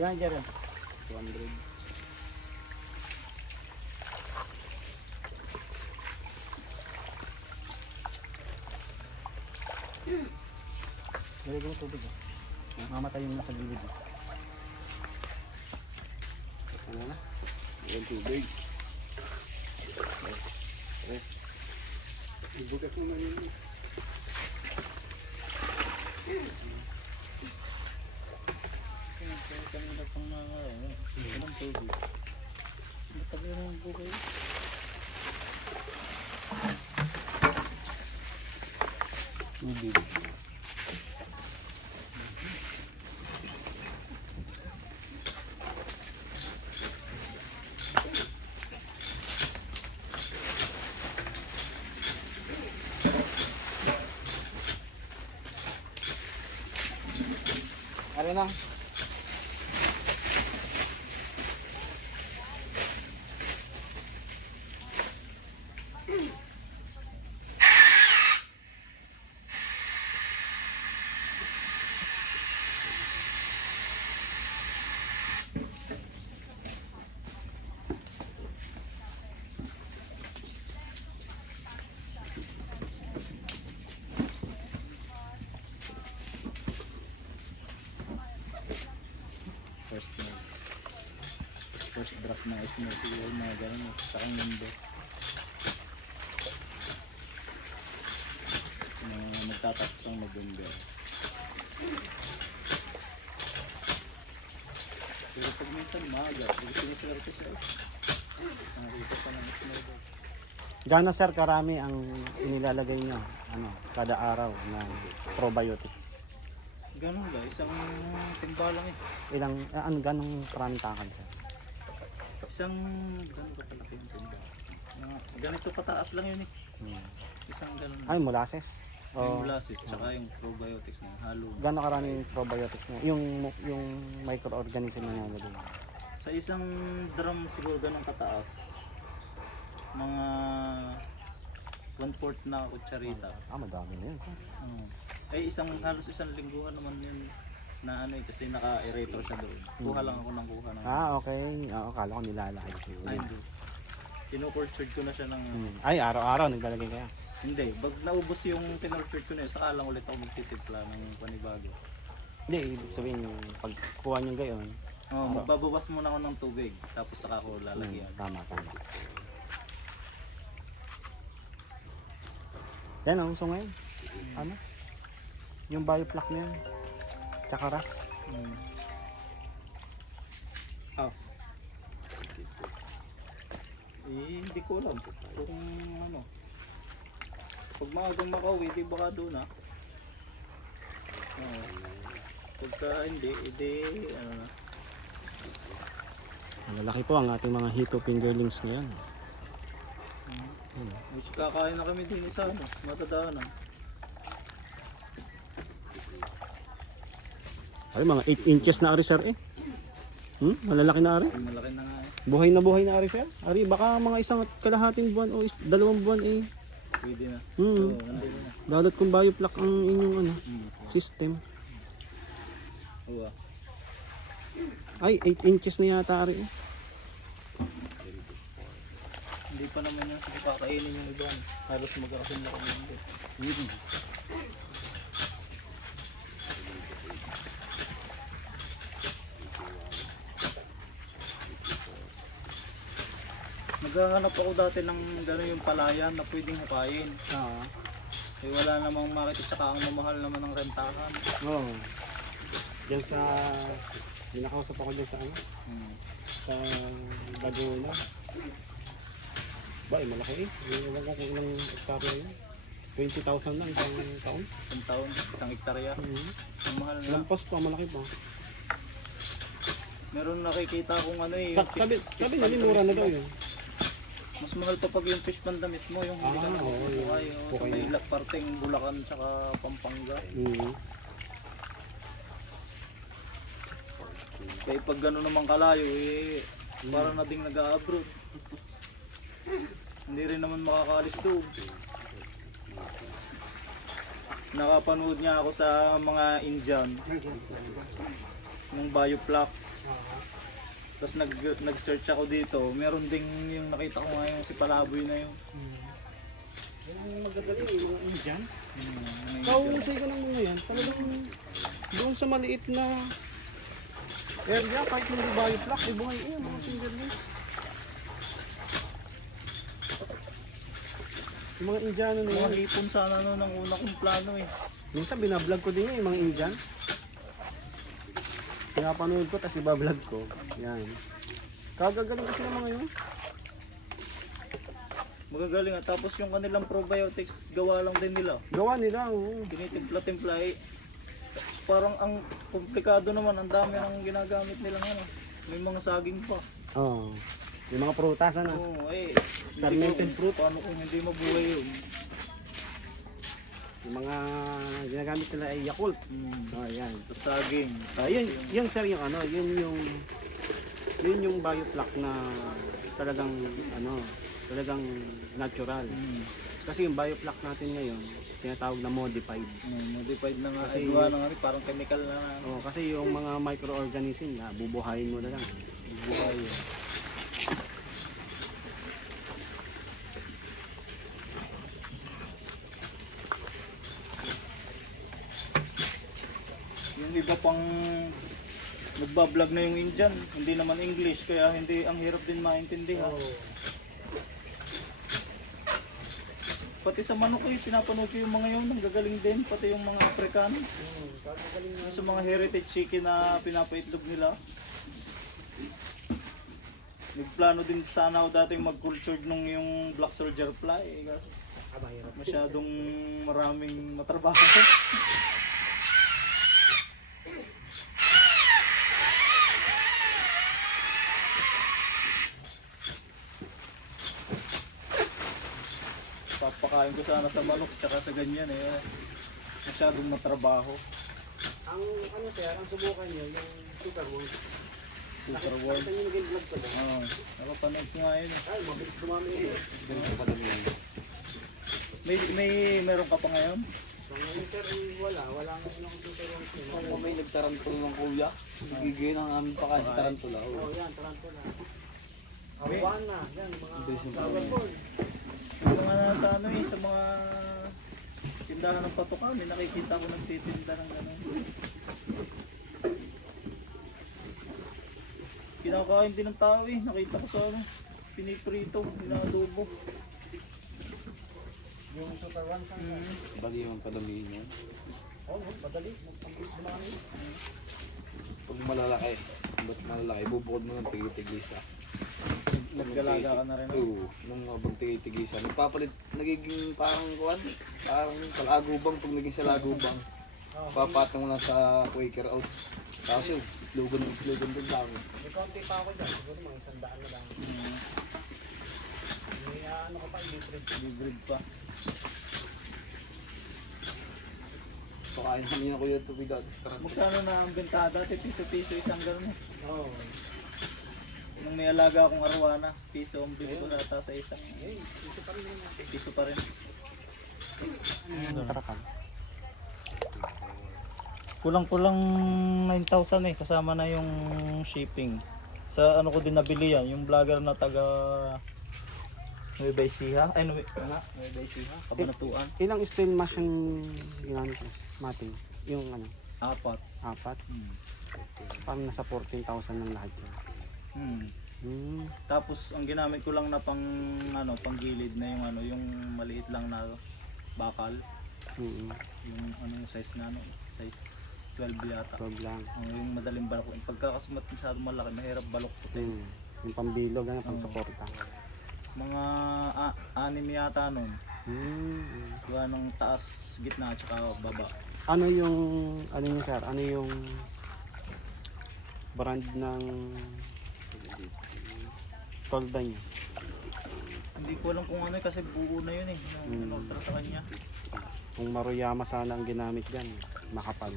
Yan, Jero. 200. Lagay ko tubig. Mamatay yung nasa gilid. Ano na? Yung tubig. Ibugat mo na yun. Kanina pang anong tubig. Matagal na yung bukay. Tubig. Ano na? First draft na ismo siguro na gano'n sa kang mundo na magtatapos ang November. Pero pag minsan maaga, pag siniswerte siya, nakikita pa ng ismo. Gano'n sir karami ang inilalagay nyo kada araw ng probiotics? Gano'n ba? Isang timbalang Ilang, ganong karaming takal sir? Isang, gano'n ba kalaki yung timba? Ganito pataas lang yun eh. Isang gano'n. Ay, molasses? Yung molasses, tsaka yung probiotics na halo. Gano'n karaming probiotics na? Yung microorganism na nilalagay? Sa isang drum siguro ganun kataas, mga 1/4 na kutsarita. Madami na yun sir. Halos isang lingguhan naman yun na kasi naka-aerator siya doon. Kuha lang ako ng kuha ng Okay. Akala ko nilalaki. Ay, hindi. Kino-cultured ko na siya ng Ay, araw-araw naglalagay kaya? hindi, pag naubos yung kino-cultured ko na yun, saka lang ulit ako magtitimpla ng panibago. Hindi, ibig sabihin yung pagkuha nyo gayon. Magbabawas muna ako ng tubig, tapos saka ako lalagyan. Tama. Yan ang sungay. Yung bioplac na yan. Tsaka ras. Hindi ko alam kung ano. Pag maagang makauwi, di baka doon na. Pagka hindi, ano na. Malalaki po ang ating mga hito fingerlings ngayon. Kakain na kami din isa, matadaan na. Ay, mga 8 inches na ari sir eh. Malalaki na ari. Malaki na nga eh. Buhay na ari sir. Ari, baka mga isang kalahating buwan o 2 buwan eh. Pwede na. Nandito na. Dadot kung bioplac ang inyong system. Ay, 8 inches na yata ari eh. Hindi pa naman yan kakainin yung iba. Halos magkakasin na kami hindi. Naghahanap ako dati ng gano'n yung palayan na pwedeng hukayin. Eh wala namang makita sa kaang mamahal naman ng rentahan. Diyan sa, dinakausap ako dyan sa sa Laguna. Malaki eh. Ewan ko kung ilang hektarya yun. 20,000 na isang taon. Isang taon, isang hektarya. Ang mahal na. Lampas pa, malaki pa. Meron nakikita kung Sabi na mura na daw yun. Mas mahal pa pag yung fish panda mismo, yung hindi ka nakakukukay. Sa may ilak parteng Bulacan tsaka Pampanga. Kaya pag gano'n naman kalayo, parang na ding nag-a-abroad. Hindi rin naman makakaalis doon. Nakapanood niya ako sa mga Indian ng bioplac. Tapos nag-search ako dito, meron ding yung nakita ko ngayon si Palaboy na yun. Yan ang magagaling, yung mga Indian. Ano Kahusay ka ng mga yan, talagang doon sa maliit na area, kahit hindi bioflak, ibuhay yun, mga fingerlings. Yung mga Indiano na mga yan. hipon sana no ng una kong plano eh. Minsan binablog ko din yan, yung mga Indian. Pinapanood ko, tapos ibablog ko. Yan. Kagagaling kasi ng mga yun. Magagaling at tapos yung kanilang probiotics gawa lang din nila. Gawa nila, oo. Tinitimpla-timpla eh. Parang ang komplikado naman, ang dami ng ginagamit nilang ano. May mga saging pa. Oo. Yung mga prutas, ano? Oo, Fermented fruit. Paano kung hindi mabuhay yun? Yung mga ginagamit nila ay Yakult. Oh, yan. Sa saging. Yun sir yung ano, yun yung bioflak na talagang ano, talagang natural. Kasi yung bioflak natin ngayon, tinatawag na modified. Modified na nga. Kasi- Kasi gawa na nga rin, parang chemical na nga. Oh, kasi yung mga microorganism na bubuhayin mo na lang. Buhay yun. Yung iba pang nagbablog na yung Indian, hindi naman English, kaya hindi ang hirap din maintindihan. Pati sa manok eh, pinapanood ko yung mga yun, ang gagaling din, pati yung mga African. Yung sa mga heritage chicken na pinapaitlog nila. Nagplano din sana ako dating mag-cultured nung yung black soldier fly. Kasi masyadong maraming matrabaho. Papakain ko sana sa manok tsaka sa ganyan eh. Masyadong matrabaho. Ang ano sir, ang subukan nyo, yung super worm. Super warm. Nakita nyo naging vlog ko doon. Oo, nakapanood ko nga yun. Ay, mabilis dumami yun. Meron ka pa ngayon? So ngayon sir, wala nga yung super worm. Kung may nagtarantula ng kuya, nagigay ng aming pakain sa tarantula. Oh, yan, tarantula. Awana, yan, mga Bilis yung flower ball. Ito nga sa ano eh, sa mga tindahan ng patoka, may nakikita ko nagtitinda ng gano'n. Kinakain din ng tao eh, nakita ko sa ano, piniprito, inaadobo. Yung super worm sa Bali yung padamihin yan. oh, madali. Mabilis dumami. Pag malalaki, ba't malalaki, bubukod mo ng tigil-tigisa. Nagdalaga ka na rin. Oo, nung abang tigil-tigisa. Nagpapalit, nagiging parang kuwan, parang salagubang, pag naging salagubang. Papatang mo lang sa Quaker Oats. Tapos yun, lugon din lang. May konti pa ako dyan, siguro mga 100 na lang. May ano ko pa, hybrid. Hybrid pa. So kain namin ako yung tubig dati sa tarantula. Magkano na ang benta dati, piso-piso isang gano'n eh. Oo. Nung may alaga akong arwana, piso ang bili ko nata sa isang. Ito pa rin yun. Piso pa rin. Tarakan. Kulang-kulang 9,000 eh, kasama na yung shipping. Sa ano ko din nabili yan, yung vlogger na taga Nueva Ecija. Ay, Nueva Ecija, Kabanatuan. Ilang steel mash yung ginamit mo? Mating. Yung ano, 4. 4. Parang nasa 14,000 ng lahat yun. Tapos ang ginamit ko lang na pang ano, pang gilid na yung ano, yung maliit lang na bakal. Yung ano yung size na ano, size 12 yata. 12 lang. Yung madaling balok. Pagkakasmat masyadong malaki, mahirap balok. Yung pambilog, ano, pang suporta. Mga 6 yata nun. Gawa ng taas, gitna, at saka baba. Ano yung sir, ano yung brand ng tolda niyo? Hindi ko alam kung ano kasi buo na yun eh. Yung in-order sa kanya. Kung Maruyama sana ang ginamit dyan, makapal.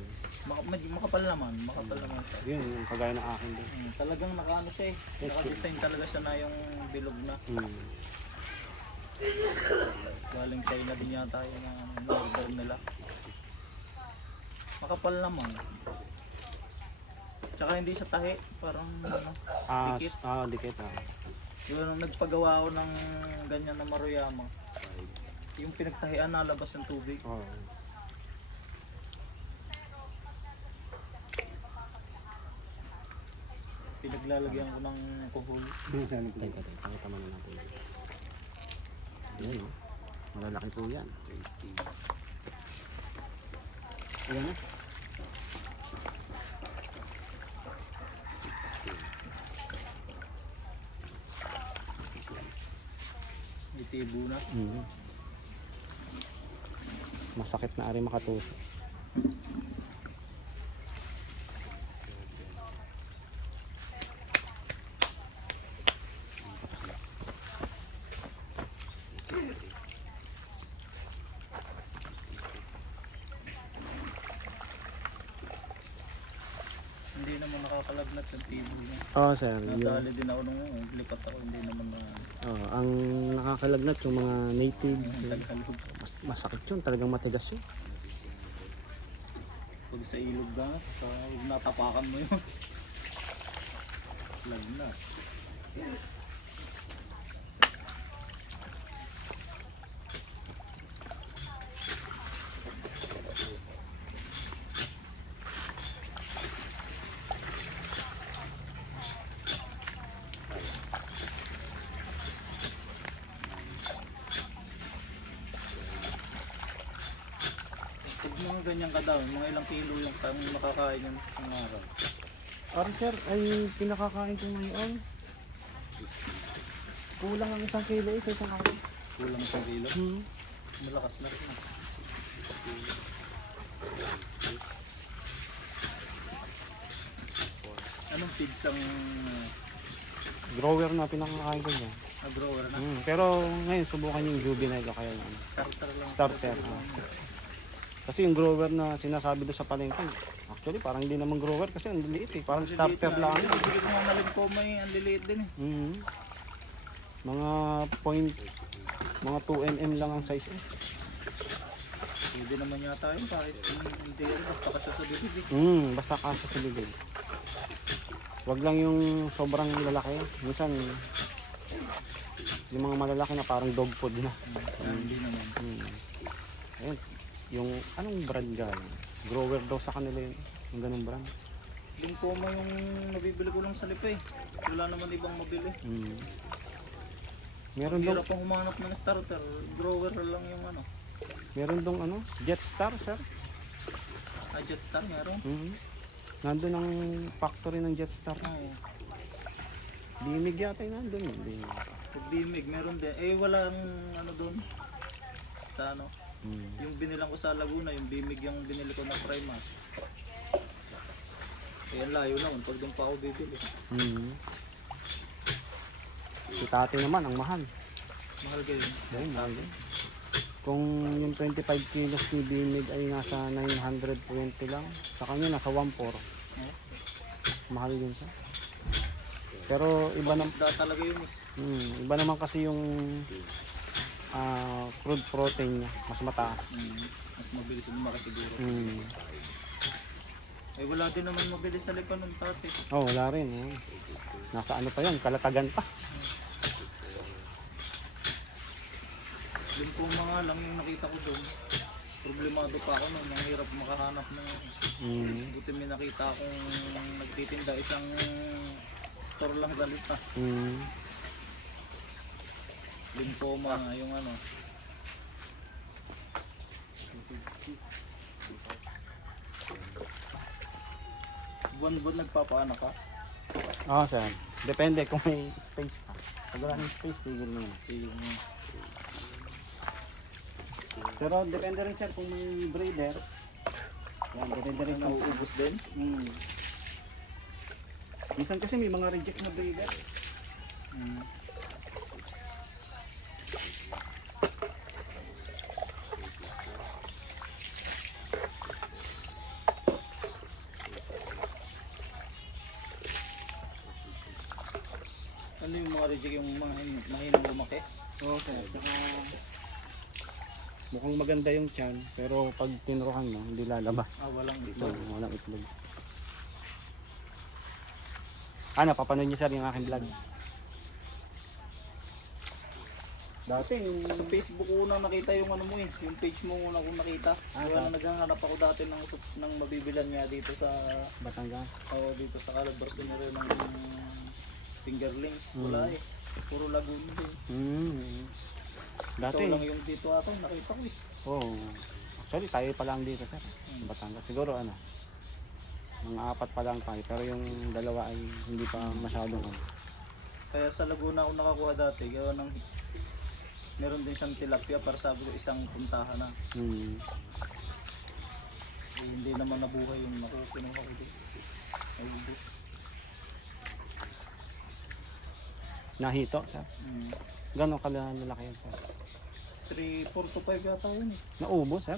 Makapal naman siya. Yun, yung kagaya ng akin din. Talagang nakaano siya eh. Yes, Naka-design talaga siya na yung bilog na. Galing China din yata yung order nila. Makapal naman. Tsaka hindi siya tahi, parang ano, dikit. Dikit. Yun, nagpagawa ako ng ganyan na Maruyama. Yung pinagtahian, nalabas yung tubig. Oo. Pinaglalagyan ko ng kuhol. Teka, pakita mo na natin. Ayan, oh. Malalaki po yan. 20. Ayan na. Itibo na. Masakit na ari makatusok. Hindi naman nakakalagnat yung tibo niya. Oo, sir. Nadali din ako nung lipat ako, hindi naman na Ang nakakalagnat yung mga native. Tagalog. Masakit yun. Talagang matigas yun. Pag sa ilog ka, sa natapakan mo yun. Lagnat. Pag mga ganyan ka daw, mga ilang kilo yung makakain yung isang araw. Sir, ay pinakakain ko ngayon. Kulang ang 1 kilo sa isang araw. Kulang isang kilo. Malakas na rin. Anong feeds ang Grower na pinakakain ko niya. grower na? Pero ngayon subukan yung juvenile o kaya yung Starter lang. starter. Kasi yung grower na sinasabi doon sa palengke, actually parang hindi naman grower kasi ang liliit eh. Parang starter lang. Hindi ko mga nalingkoma eh, ang liliit din eh. Mga mga 2 mm lang ang size eh. Hindi naman yata yun kahit hindi yun, basta ka siya sa bibig eh. Basta kasya sa bibig. Wag lang yung sobrang lalaki. Minsan yung mga malalaki na parang dog food na. Hindi naman. Ayun. Yung anong brand galing? Grower daw sa kanila yun. Yung ganung brand. Lingkoma yung nabibili ko lang sa lipa eh. Wala naman ibang mabili. Meron Ang dong hirap pang humanap ng starter. Grower lang yung ano. meron dong ano, Jetstar, sir. Jet Star meron. Nandun ang factory ng Jetstar. Oo. Bimig yata yun nandun. Bimig. Pag Bimig meron din. Eh walang ano doon. Sa ano. Yung binilang ko sa Laguna, yung Bimig yung binili ko na Primas. Eh ang layo naman pag doon pa ako bibili. Si tate naman, ang mahal. Mahal kayo. Ayun, mahal din. Kung yung 25 kilos ni Bimig ay nasa 920 lang, sa kanya nasa 1.4. Mahal din siya. Pero iba naman, Da talaga yun eh. iba naman kasi yung crude protein niya, mas mataas. Mas mabilis yung lumaki siguro. Eh wala din naman mabilis sa lipa ng tate. Oh, wala rin. Nasa ano pa yan, kalatagan pa. Yung po mga lang yung nakita ko doon. Problemado pa ako nung mahirap makahanap ng buti may nakita akong nagtitinda isang store lang sa lipa. Lymphoma nga yung ano. Buwan-buwan nagpapaanak ka? Oo, sir. Depende kung may space pa. Pag wala ng space, tigil mo na. Pero depende rin, sir, kung may breeder. Yan, depende rin kung Nauubos din? minsan kasi may mga reject na breeder. Ano yung mga reject yung mga mahinang lumaki? Oo, sir. Saka mukhang maganda yung tiyan, pero pag tinurukan mo, hindi lalabas. Walang So, walang itlog. Napapanood niyo sir yung aking vlog. Dati yung Sa Facebook ko unang nakita yung ano mo eh, yung page mo unang kong nakita. Kaya naghahanap ako dati ng mabibilan nga dito sa Batangas. dito sa Calabarzonero ng fingerlings. Wala eh. Puro Laguna din. Dati. Ito lang yung dito ata, nakita ko eh. Actually tayo pa lang dito sir. Sa Batangas. Siguro mga 4 pa lang tayo. Pero yung dalawa ay hindi pa masyadong Kaya sa Laguna ako nakakuha dati, gawa ng meron din siyang tilapia para sabi ko isang puntahan na. Eh, hindi naman nabuhay yung nakukinuha ko din. Naubos. Nahito sir. Gano'ng kalalaki yan sir? 3, 4 to 5 yata yun eh. Naubos sir?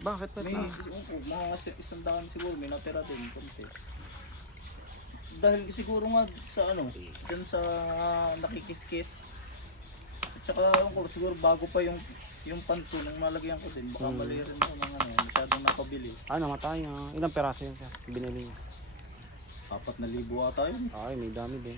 Bakit pa? May mga isang daan siguro, may natira din. Konti. Dahil siguro nga sa dyan sa nakikiskis. At saka siguro bago pa yung panto nung nalagyan ko din. Baka mali rin yung mga masyadong nakabili. Namatay. Ilang peraso yan sir? Binili niya. 4,000 ata yun. Ay, may dami din.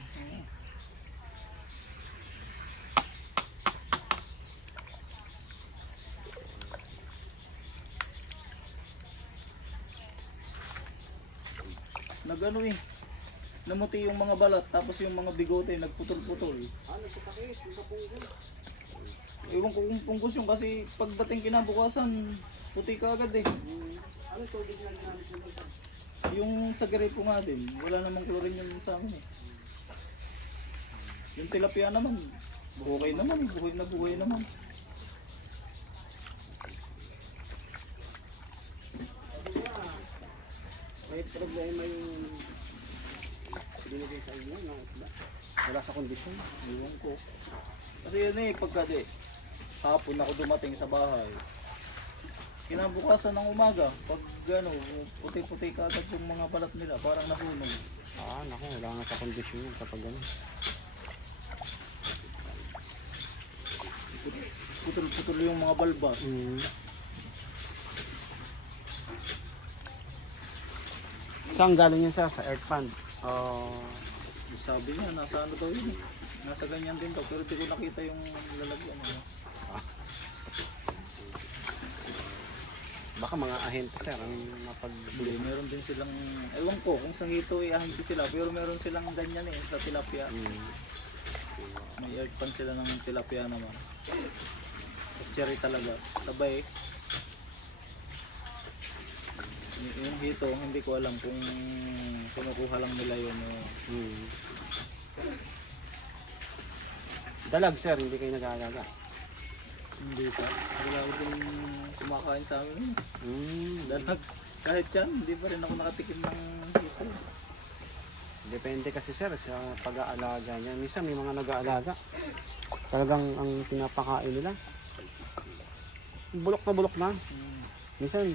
Nagano eh. Namuti yung mga balat tapos yung mga bigote nagputol-putol. Nagkasakit. Nagkapunggol. Ewan ko kung punggos yung kasi pagdating kinabukasan puti ka agad eh. Ano tubig na ginamit mo sir? Yung sa gripo nga din, wala namang chlorine yung sa amin eh. Yung tilapia naman, buhay naman eh, buhay na buhay naman. May problema yung binigay sa inyo ng isda. Wala sa kondisyon. Iwan ko. Kasi yun eh, pagka hapon ako dumating sa bahay. Kinabukasan ng umaga, pag puti-puti ka agad yung mga balat nila, parang nasunog. Naku, wala nga sa kondisyon yun kapag gano'n. Putol-putol yung mga balbas. Saan galing yan sir? Sa earth pond? Sabi niya, nasa ano daw yun eh. Nasa ganyan din daw, pero di ko nakita yung lalagyan. Baka mga ahente sir ang Hindi, mapagbili. meron din silang, ewan ko kung sa hito ahente sila, pero meron silang ganyan eh, sa tilapia. May earth pan sila ng tilapia naman. Cherry talaga, sabay. Yung hito, hindi ko alam kung kinukuha lang nila yun. Dalag sir, hindi kayo nag-aalaga. Hindi pa. Wala ko din kumakain sa amin. Dalag. Kahit yan, hindi pa rin ako nakatikim ng hito. Depende kasi sir sa pag-aalaga niya. Minsan may mga nag-aalaga. Talagang ang pinapakain nila. Bulok na. Minsan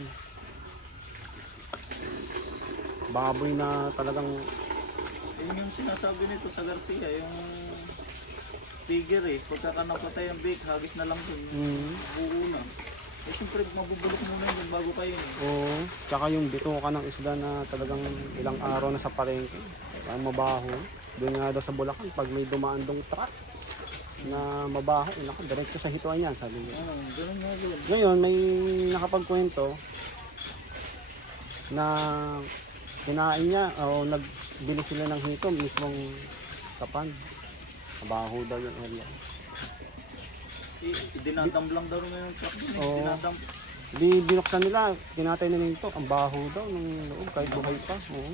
baboy na talagang Yun yung sinasabi nito sa Garcia, yung figure eh. Pagka ka napatay ang bake, hagis na lang dun. Buo na. Eh siyempre mabubulok muna yun bago kayo eh. oo. Tsaka yung bituka ng isda na talagang ilang araw na sa palengke. Ang mabaho. Doon nga daw sa Bulacan, pag may dumaan dong truck na mabaho, naku, diretso sa hituan yan, sabi niya. Ganun nga yun. Ngayon, may nakapagkwento na kinain niya o nagbili sila ng hito mismong sa pan. Mabaho daw yung area. Dinadam lang daw naman yung truck dun eh. Oo. Dinadam. Di binuksan nila, kinatay na nito, ang baho daw ng loob kahit buhay pa. Oo.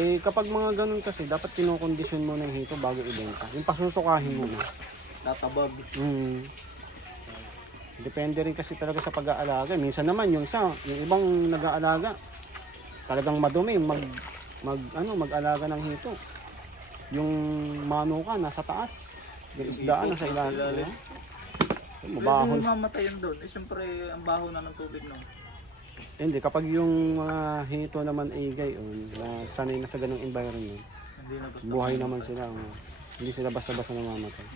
Eh kapag mga ganun kasi, dapat kinokondisyon mo ng hito bago ibenta. Yung pasusukahin mo na. Tatabag. Depende rin kasi talaga sa pag-aalaga. Minsan naman yung ibang nag-aalaga, talagang madumi mag-alaga ng hito. Yung manuka nasa taas, yung isdaan nasa ilalim. Mabaho. Pwede mamatay yun doon. Eh siyempre ang baho na ng tubig no. Hindi, kapag yung mga hito naman ay gayon, na sanay na sa ganung environment, Hindi na basta. buhay naman sila. Hindi sila basta-basta namamatay.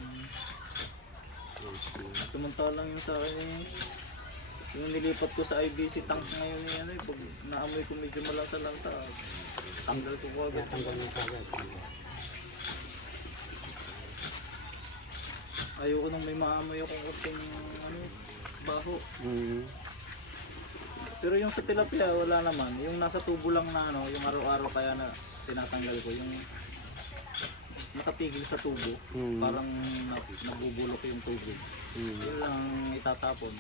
Samantalang yung sa akin eh, Yung nilipat ko sa IBC tank ngayon yan eh, pag naamoy ko medyo malasa-lasa, tanggal ko agad. Tanggal ng kagad. Ayoko nang may maamoy akong kunting ano, baho. Mm. Pero yung sa tilapia wala naman, yung nasa tubo lang na ano, yung araw-araw kaya na tinatanggal ko, yung nakatigil sa tubo, Mm. parang nabubulok yung tubo. Mm. Yun lang itatapon.